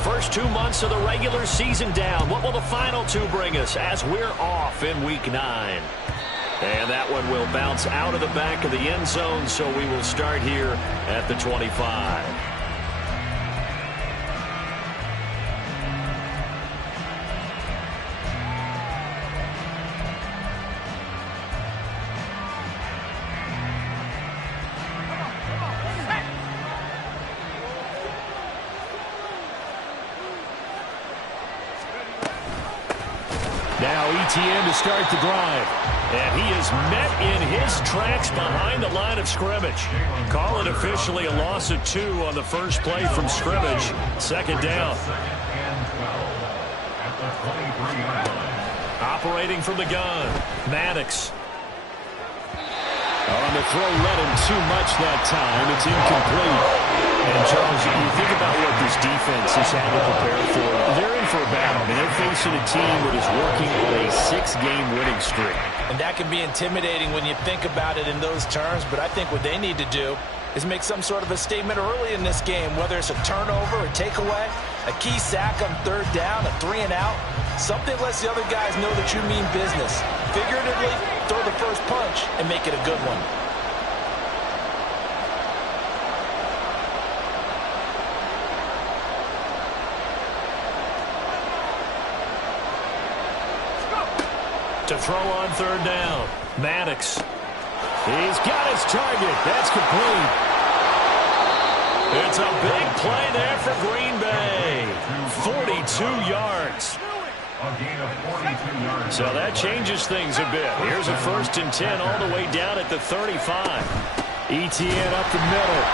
first 2 months of the regular season down. What will the final two bring us as we're off in Week 9? And that one will bounce out of the back of the end zone, so we will start here at the 25. Now ETN to start the drive. And he is met in his tracks behind the line of scrimmage. Call it officially a loss of 2 on the first play from scrimmage. Second down. Operating from the gun, Maddox. On the throw, led him too much that time. It's incomplete. And, Charles, you think about what this defense has had to prepare for. They're in for a battle. They're facing a team that is working on a 6-game winning streak. And that can be intimidating when you think about it in those terms. But I think what they need to do is make some sort of a statement early in this game, whether it's a turnover, a takeaway, a key sack on third down, a 3-and-out. Something lets the other guys know that you mean business. Figuratively, throw the first punch and make it a good one. To throw on third down, Maddox. He's got his target. That's complete. It's a big play there for Green Bay. 42 yards. So that changes things a bit. Here's a 1st and 10 all the way down at the 35. ETN up the middle.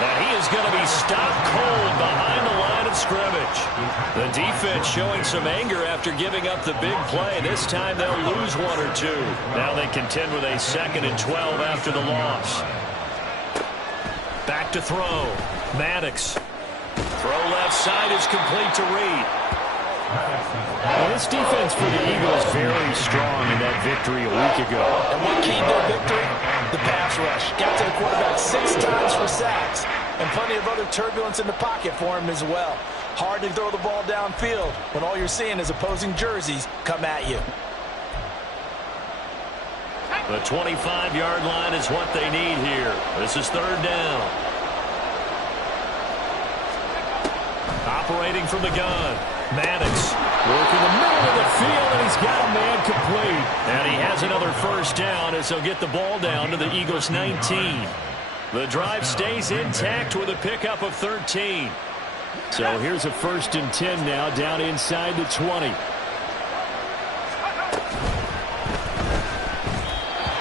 And he is going to be stopped cold behind the line of scrimmage. The defense showing some anger after giving up the big play. This time they'll lose 1 or 2. Now they contend with a 2nd and 12 after the loss. Back to throw. Maddox. Throw left side is complete to Reed. Well, this defense for the Eagles very strong in that victory a week ago. And what keyed their victory? The pass rush. Got to the quarterback 6 times for sacks. And plenty of other turbulence in the pocket for him as well. Hard to throw the ball downfield when all you're seeing is opposing jerseys come at you. The 25-yard line is what they need here. This is third down. Operating from the gun, Maddox working the middle of the field, and he's got a man complete. And he has another first down as he'll get the ball down to the Eagles' 19. The drive stays intact with a pickup of 13. So here's a 1st and 10 now down inside the 20.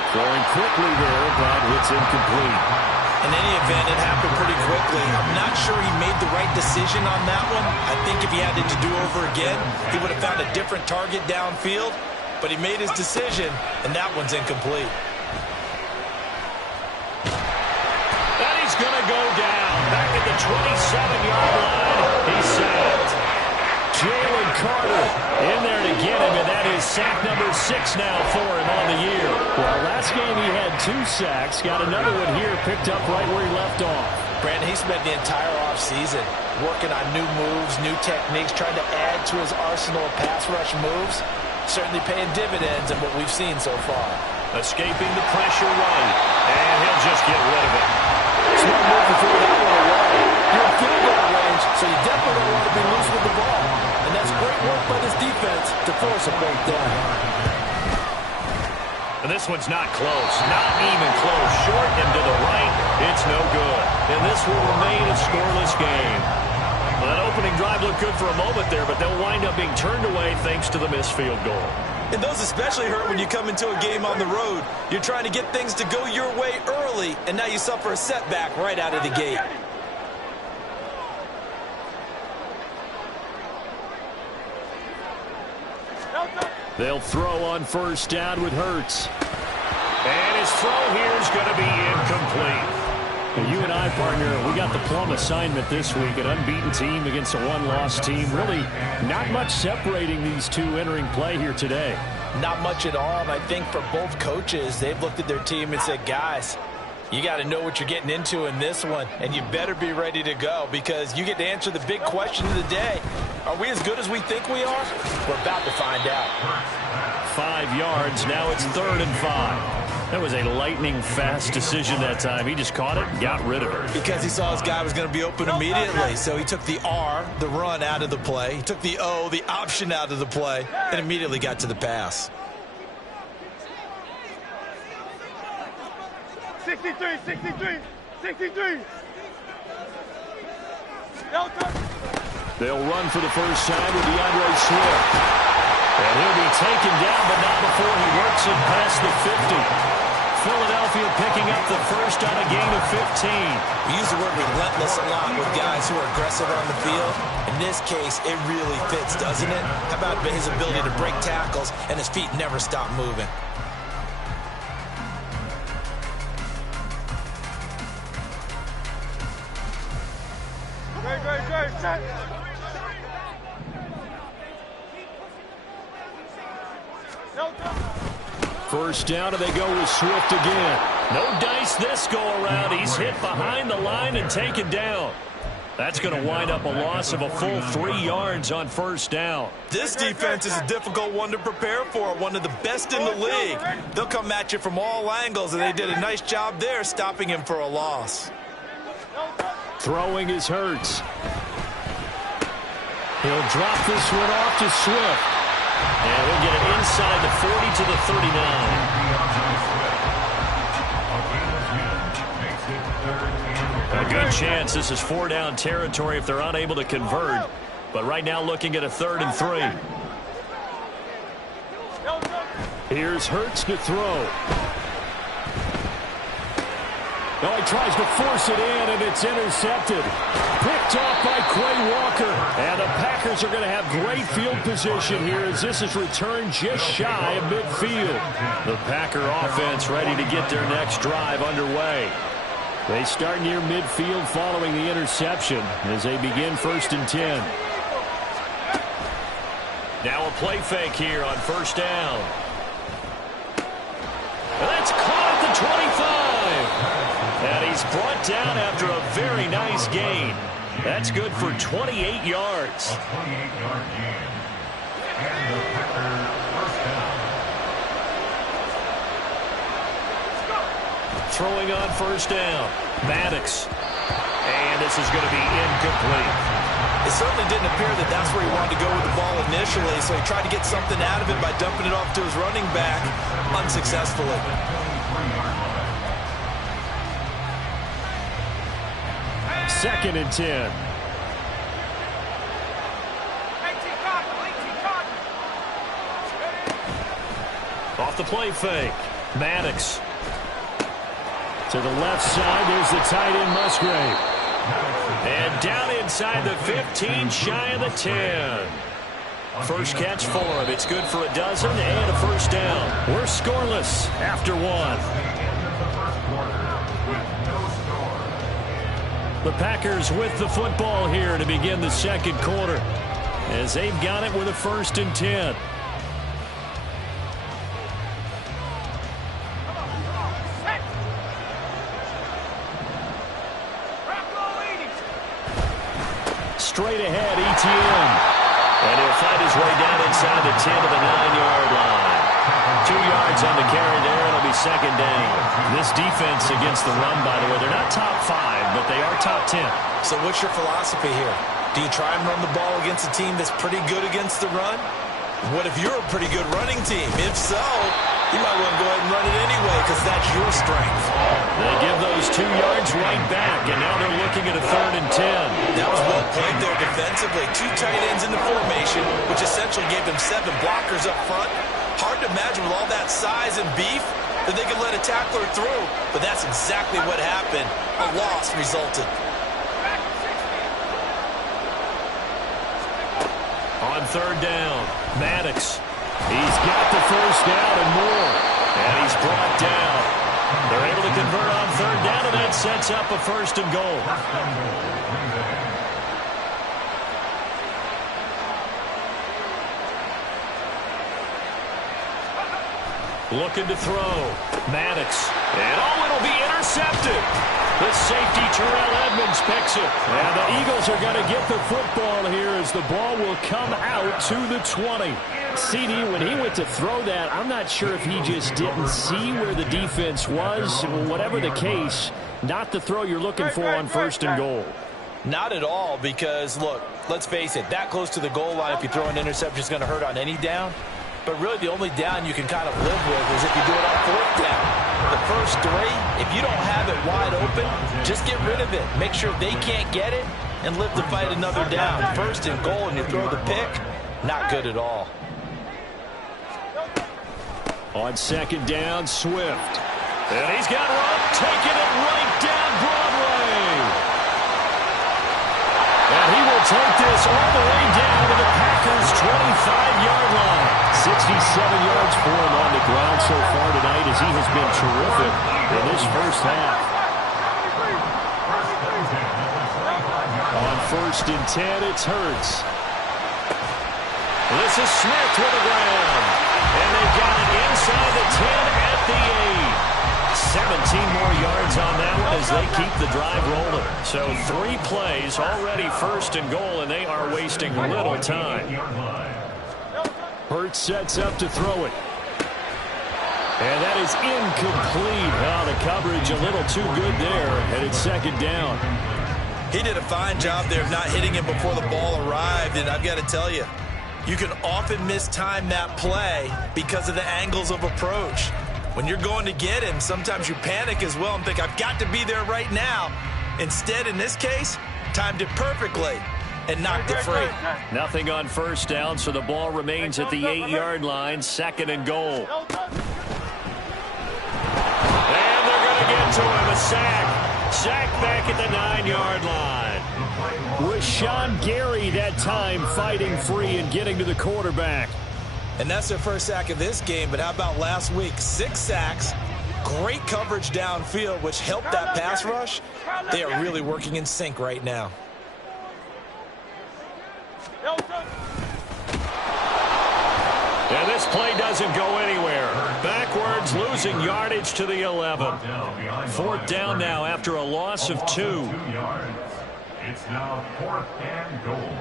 Throwing quickly there, but it's incomplete. In any event, it happened pretty quickly. I'm not sure he made the right decision on that one. I think if he had it to do over again, he would have found a different target downfield. But he made his decision, and that one's incomplete. And he's going to go down. Back at the 27-yard line. He's sacked. Jalen Carter in there to get him, and that is sack number 6 now for him on the year. Well, last game he had 2 sacks. Got another one here, picked up right where he left off. Brandon, he spent the entire offseason working on new moves, new techniques, trying to add to his arsenal of pass rush moves. Certainly paying dividends in what we've seen so far. Escaping the pressure right, and he'll just get rid of it. Smart move to throw that one away. You're in field goal range, so you definitely don't want to be loose with the ball. And that's great work by this defense to force a break down. And this one's not close. Not even close. Short and to the right. It's no good. And this will remain a scoreless game. Well, that opening drive looked good for a moment there, but they'll wind up being turned away thanks to the missed field goal. And those especially hurt when you come into a game on the road. You're trying to get things to go your way early, and now you suffer a setback right out of the gate. They'll throw on first down with Hurts. And his throw here is going to be incomplete. Well, you and I, partner, we got the plum assignment this week. An unbeaten team against a one-loss team. Really not much separating these two entering play here today. Not much at all, and I think for both coaches, they've looked at their team and said, guys, You got to know what you're getting into in this one, and you better be ready to go because you get to answer the big question of the day. Are we as good as we think we are? We're about to find out. 5 yards. Now it's 3rd and 5. That was a lightning-fast decision that time. He just caught it and got rid of it. Because he saw his guy was going to be open immediately. So he took the R, the run, out of the play. He took the O, the option, out of the play, and immediately got to the pass. 63, 63, 63. They'll run for the first time with DeAndre Swift. And he'll be taken down, but not before he works it past the 50. Philadelphia picking up the first on a gain of 15. We use the word relentless a lot with guys who are aggressive on the field. In this case, it really fits, doesn't it? How about his ability to break tackles and his feet never stop moving? Set. First down, and they go with Swift again. No dice this go-around. He's hit behind the line and taken down. That's going to wind up a loss of a full 3 yards on first down. This defense is a difficult one to prepare for, one of the best in the league. They'll come at you from all angles, and they did a nice job there stopping him for a loss. Throwing is Hurts. He'll drop this one off to Swift. And he'll get it inside the 40 to the 39. A good chance this is 4-down territory if they're unable to convert. But right now looking at a 3rd and 3. Here's Hurts to throw. Now he tries to force it in, and it's intercepted. Picked off by Quay Walker. And the Packers are going to have great field position here as this is returned just shy of midfield. The Packer offense ready to get their next drive underway. They start near midfield following the interception as they begin 1st and 10. Now a play fake here on first down. And that's caught at the 25. And he's brought down after a very nice gain. That's good for 28 yards. Throwing on first down. Maddox. And this is going to be incomplete. It certainly didn't appear that that's where he wanted to go with the ball initially, so he tried to get something out of it by dumping it off to his running back unsuccessfully. 2nd and 10. Off the play fake. Maddox. To the left side, there's the tight end Musgrave. And down inside the 15, shy of the 10. First catch for him. It's good for a dozen and a first down. We're scoreless after 1. The Packers with the football here to begin the 2nd quarter as they've got it with a 1st and 10. Straight ahead, ETN. And he'll find his way down inside the 10 to the 9-yard line. 2 yards on the carry there. It'll be 2nd down. This defense against the run, by the way, they're not top 5, but they are top 10. So what's your philosophy here? Do you try and run the ball against a team that's pretty good against the run? What if you're a pretty good running team? If so, you might want to go ahead and run it anyway because that's your strength. They give those 2 yards right back, and now they're looking at a 3rd and 10. That was well played there defensively. 2 tight ends in the formation, which essentially gave them 7 blockers up front. Hard to imagine with all that size and beef that they could let a tackler through, but that's exactly what happened. A loss resulted. On 3rd down, Maddox. He's got the first down and more, and he's brought down. They're able to convert on 3rd down, and that sets up a 1st and goal. Looking to throw. Maddox. And it'll be intercepted. Terrell Edmonds picks it. And the Eagles are going to get the football here as the ball will come out to the 20. CD, when he went to throw that, I'm not sure if he just didn't see where the defense was. Whatever the case, not the throw you're looking for on 1st and goal. Not at all, because, look, let's face it, that close to the goal line, if you throw an interception, is going to hurt on any down. But really, the only down you can kind of live with is if you do it on 4th down. The first 3, if you don't have it wide open, just get rid of it. Make sure they can't get it and live to fight another down. 1st and goal, and you throw the pick, not good at all. On 2nd down, Swift. And he's got Rupp taking it right down Broadway. And he will take this all the way down to the Packers' 25-yard line. 67 yards for him on the ground so far tonight as he has been terrific in this first half. On 1st and 10, it's Hurts. This is Smith with the ground. And they've got it inside the 10 at the 8. 17 more yards on that one as they keep the drive rolling. So 3 plays already 1st and goal, and they are wasting little time. Hurts sets up to throw it. And that is incomplete. Oh, the coverage a little too good there, and it's 2nd down. He did a fine job there of not hitting him before the ball arrived, and I've got to tell you, you can often mistime that play because of the angles of approach. When you're going to get him, sometimes you panic as well and think, I've got to be there right now. Instead, in this case, timed it perfectly and knocked it free. Nothing on 1st down, so the ball remains at the 8-yard line, 2nd and goal. And they're going to get to him, a sack. Sack back at the 9-yard line. Rashawn Gary that time fighting free and getting to the quarterback. And that's their first sack of this game, but how about last week? 6 sacks, great coverage downfield, which helped that pass rush. They are really working in sync right now. And this play doesn't go anywhere. Backwards, losing yardage to the 11. 4th down now after a loss of 2. It's now 4th and goal.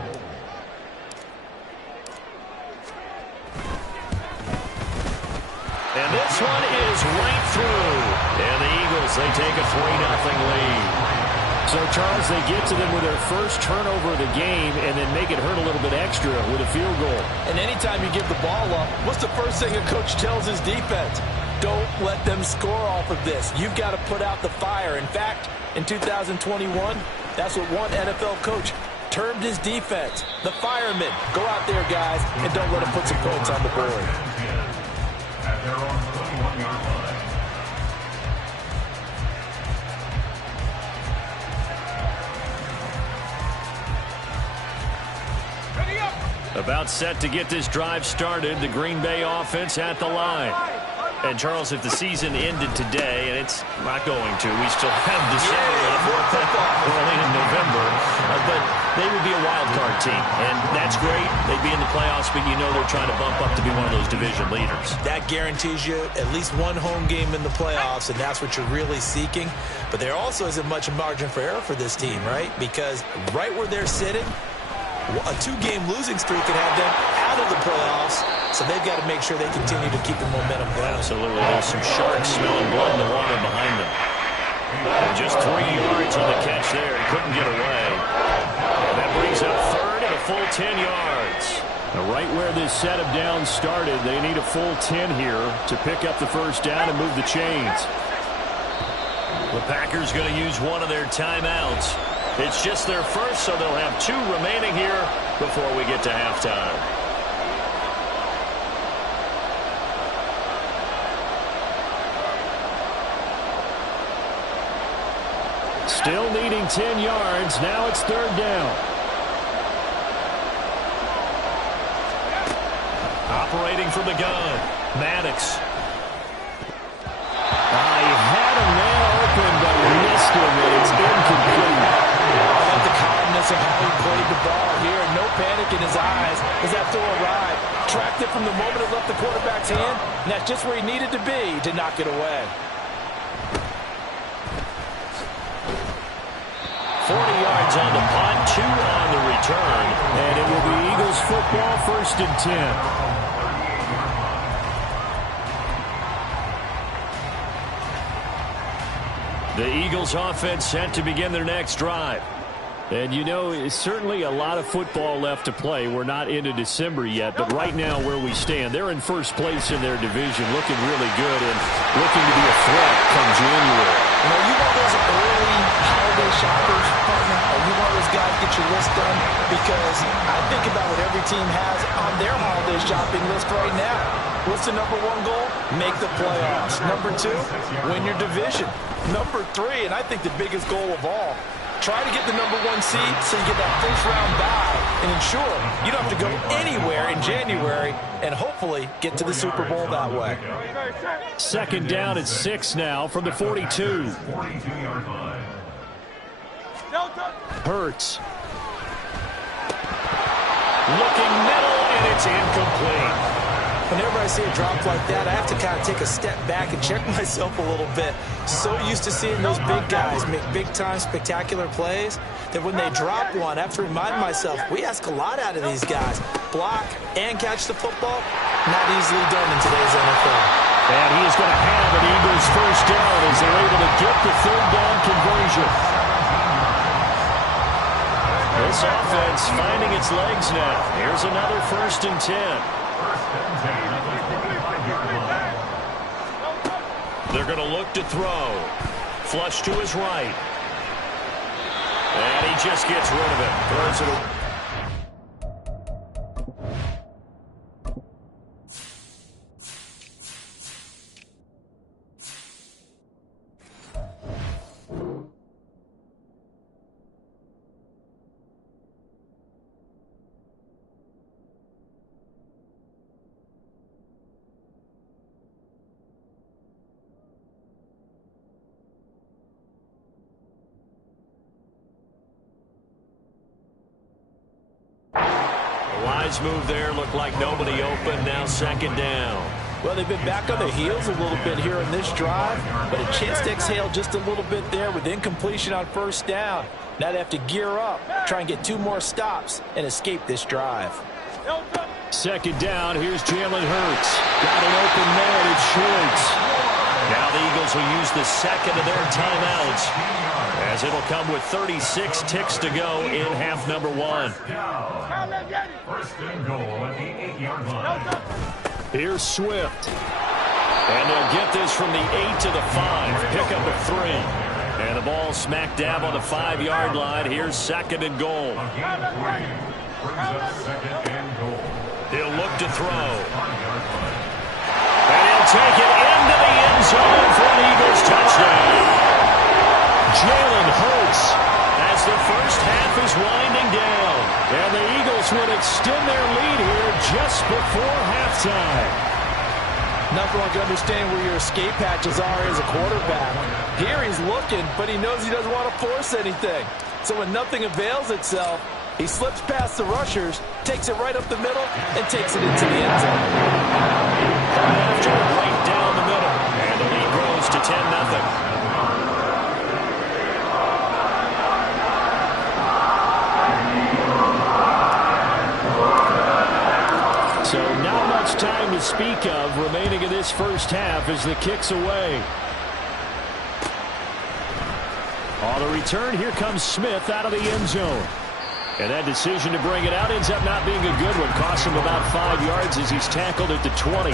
And this one is right through. And the Eagles, they take a 3-0 lead. So, Charles, they get to them with their first turnover of the game and then make it hurt a little bit extra with a field goal. And anytime you give the ball up, what's the first thing a coach tells his defense? Don't let them score off of this. You've got to put out the fire. In fact, in 2021, that's what one NFL coach termed his defense. The firemen. Go out there, guys, and don't let them put some points on the board. At their own 21-yard line. About set to get this drive started. The Green Bay offense at the line. And, Charles, if the season ended today, and it's not going to, we still have December early in November, but they would be a wild card team. And that's great. They'd be in the playoffs, but you know they're trying to bump up to be one of those division leaders. That guarantees you at least one home game in the playoffs, and that's what you're really seeking. But there also isn't much margin for error for this team, right? Because right where they're sitting, a 2-game losing streak could have them out of the playoffs, so they've got to make sure they continue to keep the momentum going. Absolutely. There's some sharks smelling blood in the water behind them. And just 3 yards on the catch there. He couldn't get away. And that brings up 3rd and a full 10 yards. Now, right where this set of downs started, they need a full 10 here to pick up the first down and move the chains. The Packers going to use one of their timeouts. It's just their first, so they'll have 2 remaining here before we get to halftime. Still needing 10 yards. Now it's 3rd down. Operating from the gun, Maddox. He had a man open, but missed him, and it's incomplete. I like the calmness of how he played the ball here. No panic in his eyes as that throw arrived. Tracked it from the moment it left the quarterback's hand, and that's just where he needed to be to knock it away. yards on the punt, 2 on the return. And it will be Eagles football, 1st and 10. The Eagles offense set to begin their next drive. And you know, it's certainly a lot of football left to play. We're not into December yet, but right now where we stand, they're in first place in their division, looking really good and looking to be a threat come January. You know, you want those early holiday shoppers, partner, or you want those guys get your list done, because I think about what every team has on their holiday shopping list right now. What's the number 1 goal? Make the playoffs. Number 2, win your division. Number 3, and I think the biggest goal of all, try to get the number 1 seed so you get that first-round bye and ensure you don't have to go anywhere in January and hopefully get to the Super Bowl that way. 2nd down at 6 now from the 42. Hurts. Looking middle, and it's incomplete. Whenever I see a drop like that, I have to kind of take a step back and check myself a little bit. So used to seeing those big guys make big-time spectacular plays that when they drop one, I have to remind myself, we ask a lot out of these guys. Block and catch the football, not easily done in today's NFL. And he is going to have an Eagles first down as they're able to get the 3rd down conversion. This offense finding its legs now. Here's another 1st and 10. They're going to look to throw. Flush to his right. And he just gets rid of it. Throws it away. Move there, looked like nobody open. Now 2nd down. Well, they've been back on their heels a little bit here in this drive, but a chance to exhale just a little bit there with incompletion on 1st down. Now they have to gear up, try and get 2 more stops, and escape this drive. 2nd down, here's Jalen Hurts. Got an open man, it's Schwartz. Now the Eagles will use the 2nd of their timeouts, as it'll come with 36 ticks to go in half number 1. 1st and goal at the 8-yard line. Here's Swift. And they'll get this from the 8 to the 5. Pick up a 3. And the ball smack dab on the 5-yard line. Here's 2nd and goal. Brings up 2nd and goal. He'll look to throw. And he'll take it into the end zone for an Eagles touchdown. Jalen Hurts. As the first half is winding down. And the Eagles would extend their lead here just before halftime. Nothing like understanding where your escape hatches are as a quarterback. Here he's looking, but he knows he doesn't want to force anything. So when nothing avails itself, he slips past the rushers, takes it right up the middle, and takes it into the end zone. After right down the middle. And the lead grows to 10-0. So not much time to speak of remaining in this first half as the kick's away. On the return, here comes Smith out of the end zone. And that decision to bring it out ends up not being a good one. Costs him about 5 yards as he's tackled at the 20.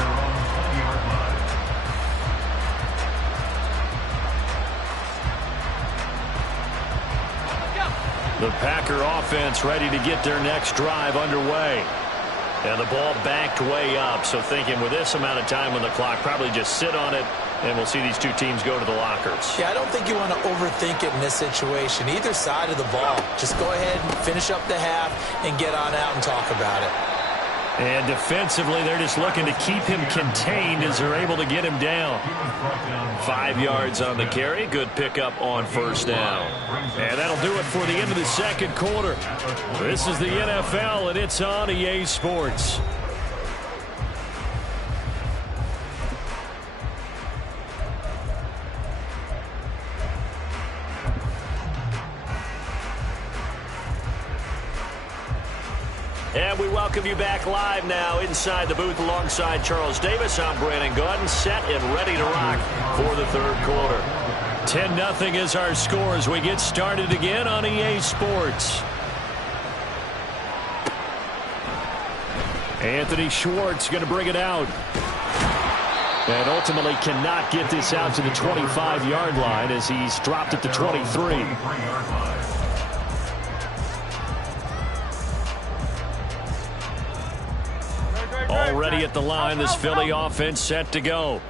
The Packer offense ready to get their next drive underway. And the ball backed way up, so thinking with this amount of time on the clock, probably just sit on it, and we'll see these 2 teams go to the lockers. Yeah, I don't think you want to overthink it in this situation. Either side of the ball. Just go ahead and finish up the half and get on out and talk about it. And defensively, they're just looking to keep him contained as they're able to get him down. 5 yards on the carry. Good pickup on first down. And that'll do it for the end of the second quarter. This is the NFL, and it's on EA Sports. And we welcome you back live now inside the booth alongside Charles Davis. I'm Brandon Gaudin, set and ready to rock for the third quarter. 10-0 is our score as we get started again on EA Sports. Anthony Schwartz going to bring it out. And ultimately cannot get this out to the 25-yard line as he's dropped it to 23. Already at the line, this Philly offense set to go.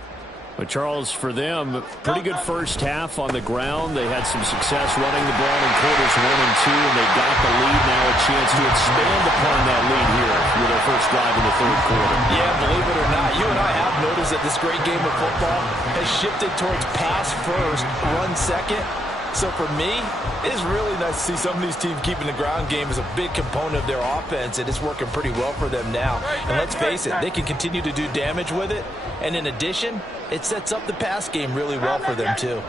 But Charles, for them, pretty good first half on the ground. They had some success running the ball in quarters 1 and 2, and they got the lead. Now a chance to expand upon that lead here with their first drive in the third quarter. Yeah, believe it or not, you and I have noticed that this great game of football has shifted towards pass first, run second. So for me, it is really nice to see some of these teams keeping the ground game as a big component of their offense, and it's working pretty well for them now. And let's face it, they can continue to do damage with it. And in addition, it sets up the pass game really well for them too.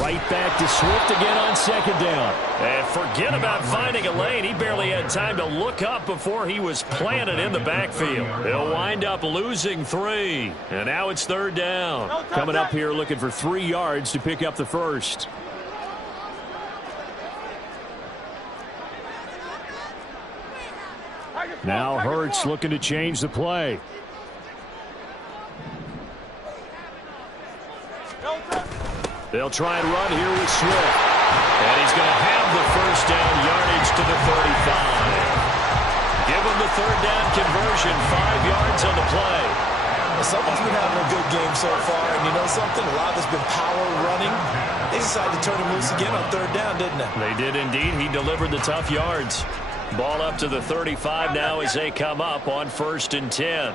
Right back to Swift again on second down. And forget about finding a lane. He barely had time to look up before he was planted in the backfield. He'll wind up losing 3. And now it's third down. Coming up here looking for 3 yards to pick up the first. Now Hurts looking to change the play. They'll try and run here with Swift. And he's going to have the first down yardage to the 35. Give him the third down conversion, 5 yards on the play. Someone's been having a good game so far, and you know something? A lot of it's been power running. They decided to turn him loose again on third down, didn't they? They did indeed. He delivered the tough yards. Ball up to the 35 now as they come up on 1st and 10.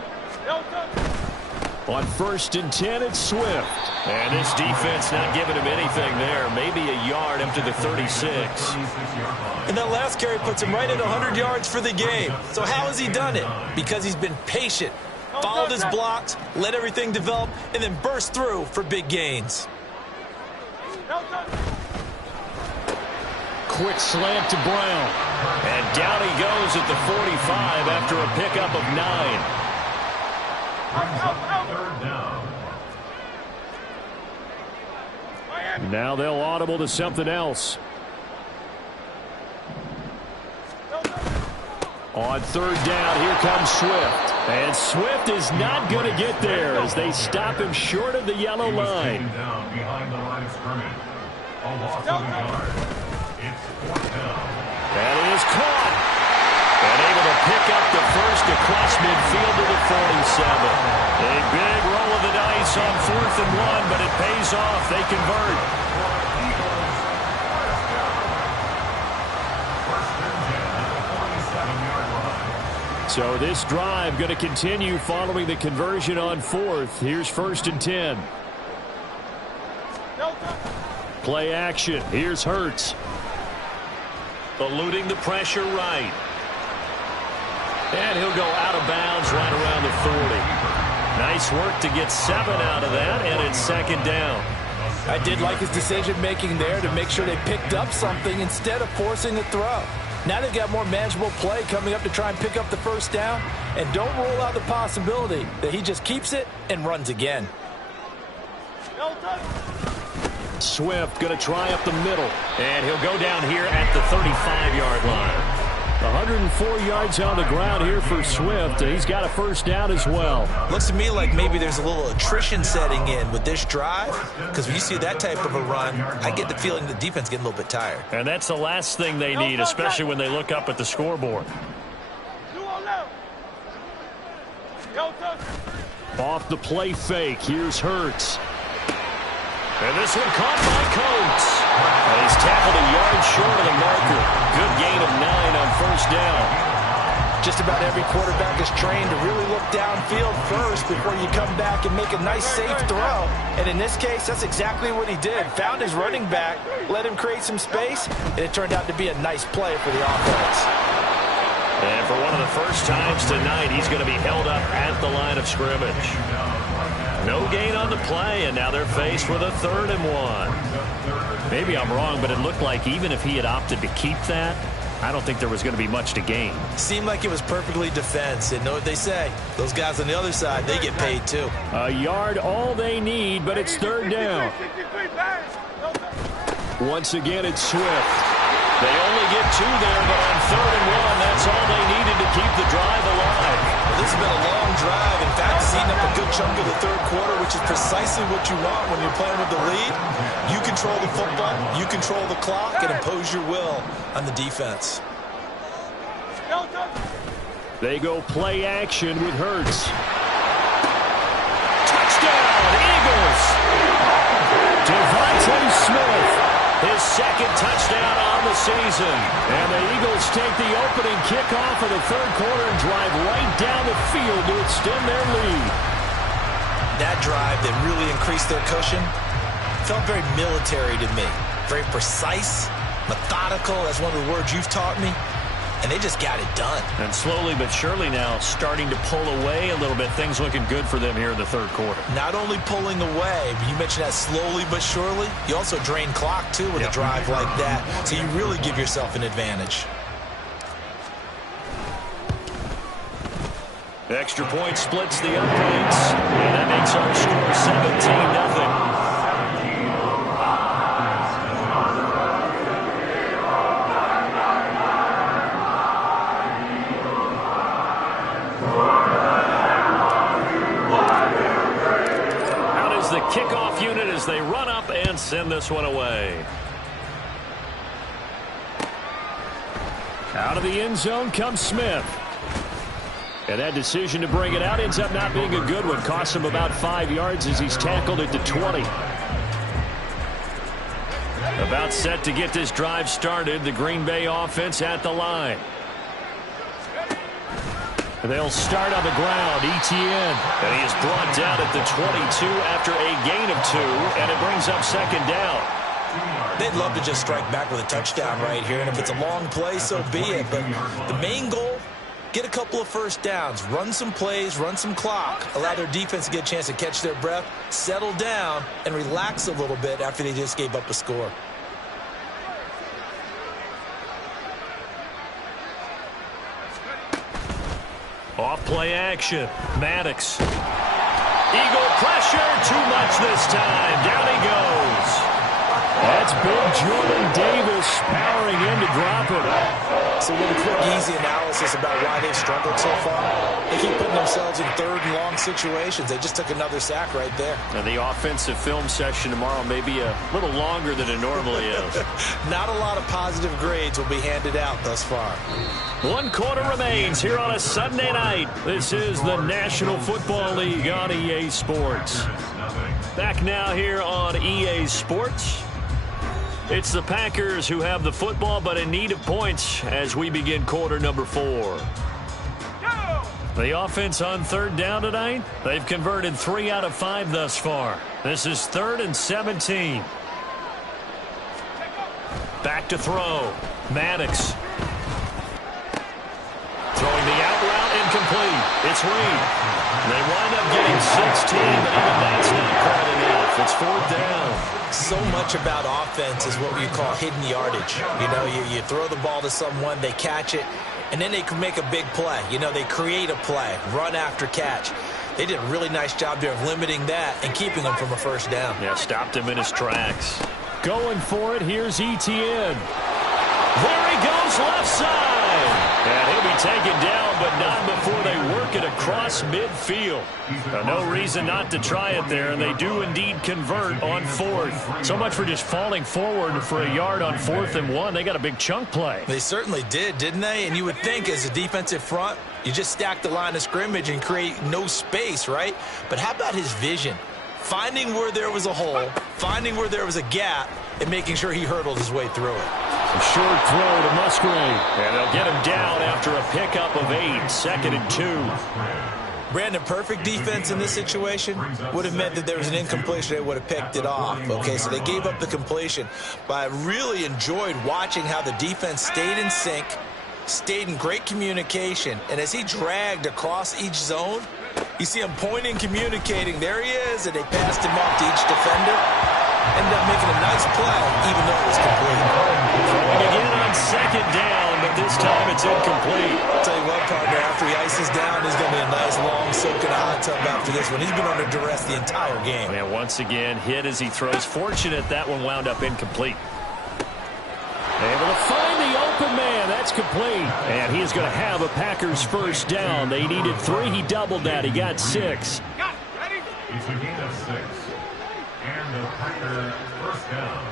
On 1st and 10, it's Swift. And this defense not giving him anything there. Maybe a yard up to the 36. And that last carry puts him right at 100 yards for the game. So how has he done it? Because he's been patient, followed his blocks, let everything develop, and then burst through for big gains. Quick slant to Brown. And down he goes at the 45 after a pickup of 9. Now they'll audible to something else. On third down, here comes Swift. And Swift is not going to get there as they stop him short of the yellow line. Behind the line of scrimmage. A loss of a yard. It's 4th down. That is caught. And able to pick up the first across midfield to the 47. A big roll of the dice on 4th and 1, but it pays off. They convert. So this drive going to continue following the conversion on 4th. Here's 1st and 10. Play action. Here's Hurts. Eluding the pressure right. And he'll go out of bounds right around the 40. Nice work to get 7 out of that, and it's 2nd down. I did like his decision-making there to make sure they picked up something instead of forcing a throw. Now they've got more manageable play coming up to try and pick up the first down, and don't rule out the possibility that he just keeps it and runs again. Swift going to try up the middle, and he'll go down here at the 35-yard line. 104 yards on the ground here for Swift, and he's got a first down as well. Looks to me like maybe there's a little attrition setting in with this drive, because when you see that type of a run, I get the feeling the defense getting a little bit tired. And that's the last thing they need, especially when they look up at the scoreboard. Off the play fake, here's Hurts. And this one caught by Coates. And he's tackled a yard short of the marker. Good gain of 9 on first down. Just about every quarterback is trained to really look downfield first before you come back and make a nice, safe throw. And in this case, that's exactly what he did. Found his running back, let him create some space, and it turned out to be a nice play for the offense. And for one of the first times tonight, he's going to be held up at the line of scrimmage. No gain on the play, and now they're faced with a 3rd and 1. Maybe I'm wrong, but it looked like even if he had opted to keep that, I don't think there was going to be much to gain. Seemed like it was perfectly defense. And know what they say. Those guys on the other side, they get paid too. A yard all they need, but it's third down. Once again, it's Swift. They only get 2 there, but on 3rd and 1, that's all they needed to keep the drive alive. Well, this has been a long drive. In fact, it's eaten up a good chunk of the third quarter, which is precisely what you want when you're playing with the lead. You control the football, you control the clock, and impose your will on the defense. They go play action with Hurts. Touchdown, Eagles! Devontae Smith, his second touchdown on the season. And the Eagles take the opening kickoff of the third quarter and drive right down the field to extend their lead. That drive that really increased their cushion felt very military to me. Very precise, methodical. That's one of the words you've taught me. And they just got it done. And slowly but surely now starting to pull away a little bit. Things looking good for them here in the third quarter. Not only pulling away, but you mentioned that slowly but surely. You also drain clock, too, with a drive like that. So you really give yourself an advantage. Extra point splits the uprights. And that makes our score 17-0. Kickoff unit as they run up and send this one away. Out of the end zone comes Smith. And that decision to bring it out ends up not being a good one. Costs him about 5 yards as he's tackled at the 20. About set to get this drive started. The Green Bay offense at the line. They'll start on the ground. Etienne. And he is brought down at the 22 after a gain of 2. And it brings up second down. They'd love to just strike back with a touchdown right here. And if it's a long play, so be it. But the main goal, get a couple of first downs. Run some plays, run some clock. Allow their defense to get a chance to catch their breath, settle down, and relax a little bit after they just gave up a score. Off play action. Maddox. Eagle pressure. Too much this time. Down he goes. That's big Jordan Davis powering in to drop it. So a little quick, easy analysis about why they've struggled so far. They keep putting themselves in third and long situations. They just took another sack right there. And the offensive film session tomorrow may be a little longer than it normally is. Not a lot of positive grades will be handed out thus far. 1 quarter remains here on a Sunday night. This is the National Football League on EA Sports. Back now here on EA Sports. It's the Packers who have the football, but in need of points as we begin quarter number 4. The offense on third down tonight, they've converted 3 out of 5 thus far. This is 3rd and 17. Back to throw. Maddox. Throwing the out route incomplete. It's Reed. They wind up getting 16, but even that's not quite enough. It's 4th down. So much about offense is what we call hidden yardage. You know, you throw the ball to someone, they catch it, and then they can make a big play. You know, they create a play, run after catch. They did a really nice job there of limiting that and keeping him from a first down. Yeah, stopped him in his tracks. Going for it, here's Etienne. There he goes, left side. And he'll be taken down, but not before they work it across midfield. No reason not to try it there, and they do indeed convert on 4th. So much for just falling forward for a yard on 4th and 1. They got a big chunk play. They certainly did, didn't they? And you would think as a defensive front, you just stack the line of scrimmage and create no space, right? But how about his vision? Finding where there was a hole, finding where there was a gap, and making sure he hurdled his way through it. A short throw to Musgrave. And they'll get him down after a pickup of 8. 2nd and 2. Brandon, perfect defense in this situation would have meant that there was an incompletion. They would have picked it off. Okay, so they gave up the completion. But I really enjoyed watching how the defense stayed in sync, stayed in great communication. And as he dragged across each zone, you see him pointing, communicating. There he is, and they passed him off to each defender. Ended up making a nice play, even though it was complete. Throwing again on 2nd down. but this time it's incomplete. I'll tell you what, partner, after he ices down, there's going to be a nice long soak in a hot tub after this one. He's been under duress the entire game. And once again, hit as he throws. Fortunate that one wound up incomplete. Able to find the open man. That's complete. And he is going to have a Packers first down. They needed 3. He doubled that. He got 6. It's a gain of 6. And the Packers first down.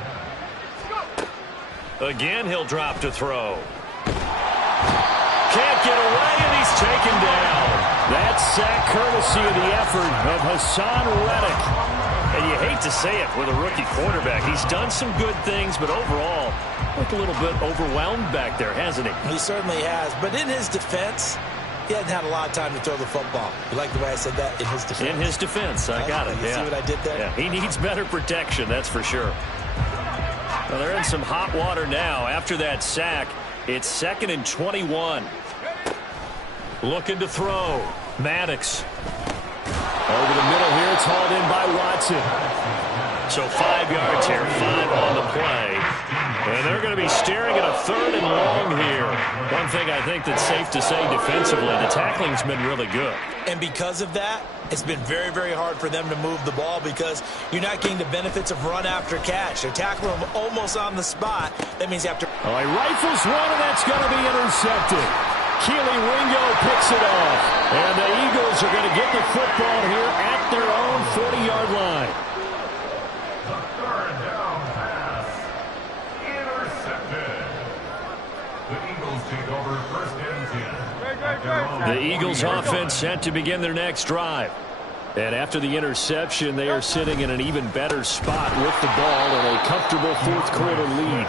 Again, he'll drop to throw. Can't get away, and he's taken down. That sack courtesy of the effort of Hassan Reddick. And you hate to say it with a rookie quarterback. He's done some good things, but overall, looked a little bit overwhelmed back there, hasn't he? He certainly has. But in his defense, he hasn't had a lot of time to throw the football. You like the way I said that? In his defense. In his defense. I got it. You see what I did there? Yeah, he needs better protection, that's for sure. Well, they're in some hot water now. After that sack, it's 2nd and 21. Looking to throw. Maddox. Over the middle here, it's hauled in by Watson. So 5 yards here, 5 on the play. And they're going to be staring at a 3rd and long here. One thing I think that's safe to say defensively, the tackling's been really good. And because of that, it's been very, very hard for them to move the ball because you're not getting the benefits of run after catch. They're tackling them almost on the spot. That means you have to... All right, rifles one, and that's going to be intercepted. Keely Ringo picks it off. And the Eagles are going to get the football here at their own 40-yard line. The third down pass. Intercepted. The Eagles take over first and 10. The Eagles offense set to begin their next drive. And after the interception, they are sitting in an even better spot with the ball and a comfortable fourth-quarter lead.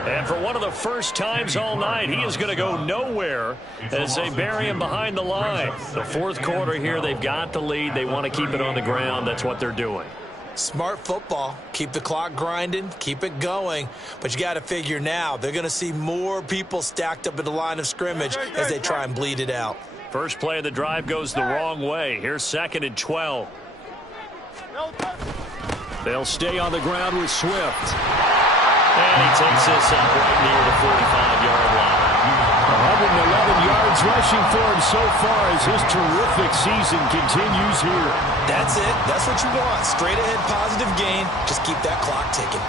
And for one of the first times all night, he is going to go nowhere as they bury him behind the line. The fourth quarter here, they've got the lead. They want to keep it on the ground. That's what they're doing. Smart football. Keep the clock grinding. Keep it going. But you got to figure now, they're going to see more people stacked up at the line of scrimmage as they try and bleed it out. First play of the drive goes the wrong way. Here's 2nd and 12. They'll stay on the ground with Swift. And he takes this up right near the 45-yard line. 111 yards rushing for him so far as his terrific season continues here. That's it. That's what you want. Straight ahead positive gain. Just keep that clock ticking.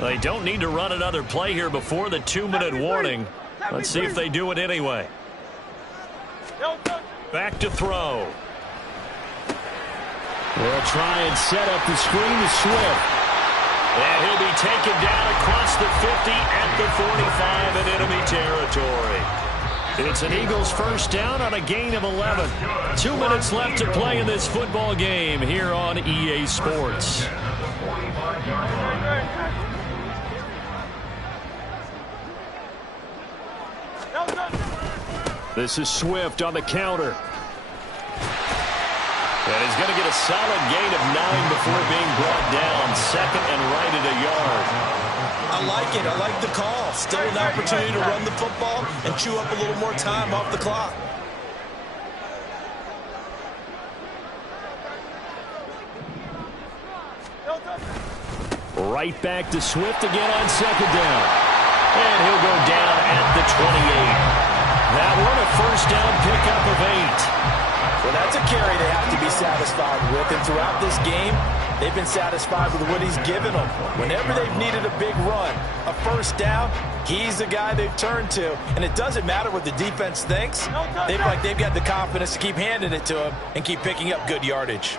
They don't need to run another play here before the 2-minute warning. Let's see if they do it anyway. Back to throw. They'll try and set up the screen to Swift. And he'll be taken down across the 50 at the 45 in enemy territory. It's an Eagles first down on a gain of 11. 2 minutes left to play in this football game here on EA Sports. This is Swift on the counter. And he's going to get a solid gain of 9 before being brought down. 2nd and right at a yard. I like it. I like the call. Still an opportunity to run the football and chew up a little more time off the clock. Right back to Swift again on 2nd down. And he'll go down at the 28. That one a first down pickup of 8. Well, that's a carry they have to be satisfied with. And throughout this game, they've been satisfied with what he's given them. Whenever they've needed a big run, a first down, he's the guy they've turned to. And it doesn't matter what the defense thinks. They feel like they've got the confidence to keep handing it to him and keep picking up good yardage.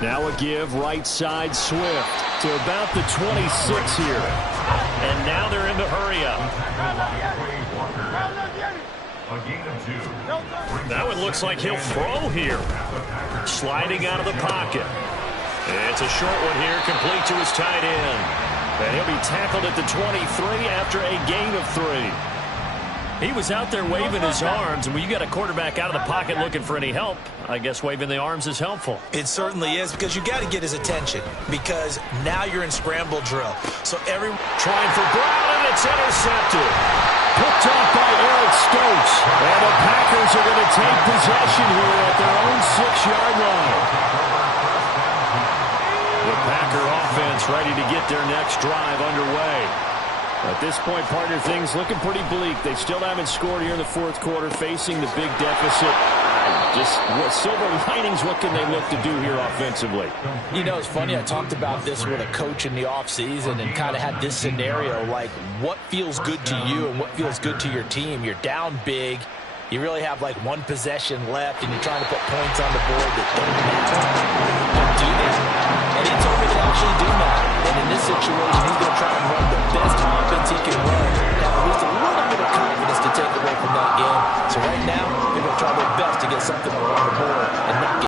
Now a give right side Swift to about the 26 here. And now they're in the hurry up. Now it looks like he'll throw here. Sliding out of the pocket. It's a short one here, complete to his tight end. And he'll be tackled at the 23 after a gain of 3. He was out there waving his arms, and when you got a quarterback out of the pocket looking for any help, I guess waving the arms is helpful. It certainly is, because you got to get his attention, because now you're in scramble drill. So trying for Brown, and it's intercepted. Picked off by Eric Stokes. And the Packers are going to take possession here at their own 6-yard line. The Packer offense ready to get their next drive underway. At this point, partner, things looking pretty bleak. They still haven't scored here in the fourth quarter, facing the big deficit. Just silver linings, what can they look to do here offensively? You know, it's funny, I talked about this with a coach in the offseason and kind of had this scenario, like what feels good to you and what feels good to your team. You're down big. You really have like one possession left, and you're trying to put points on the board that don't matter.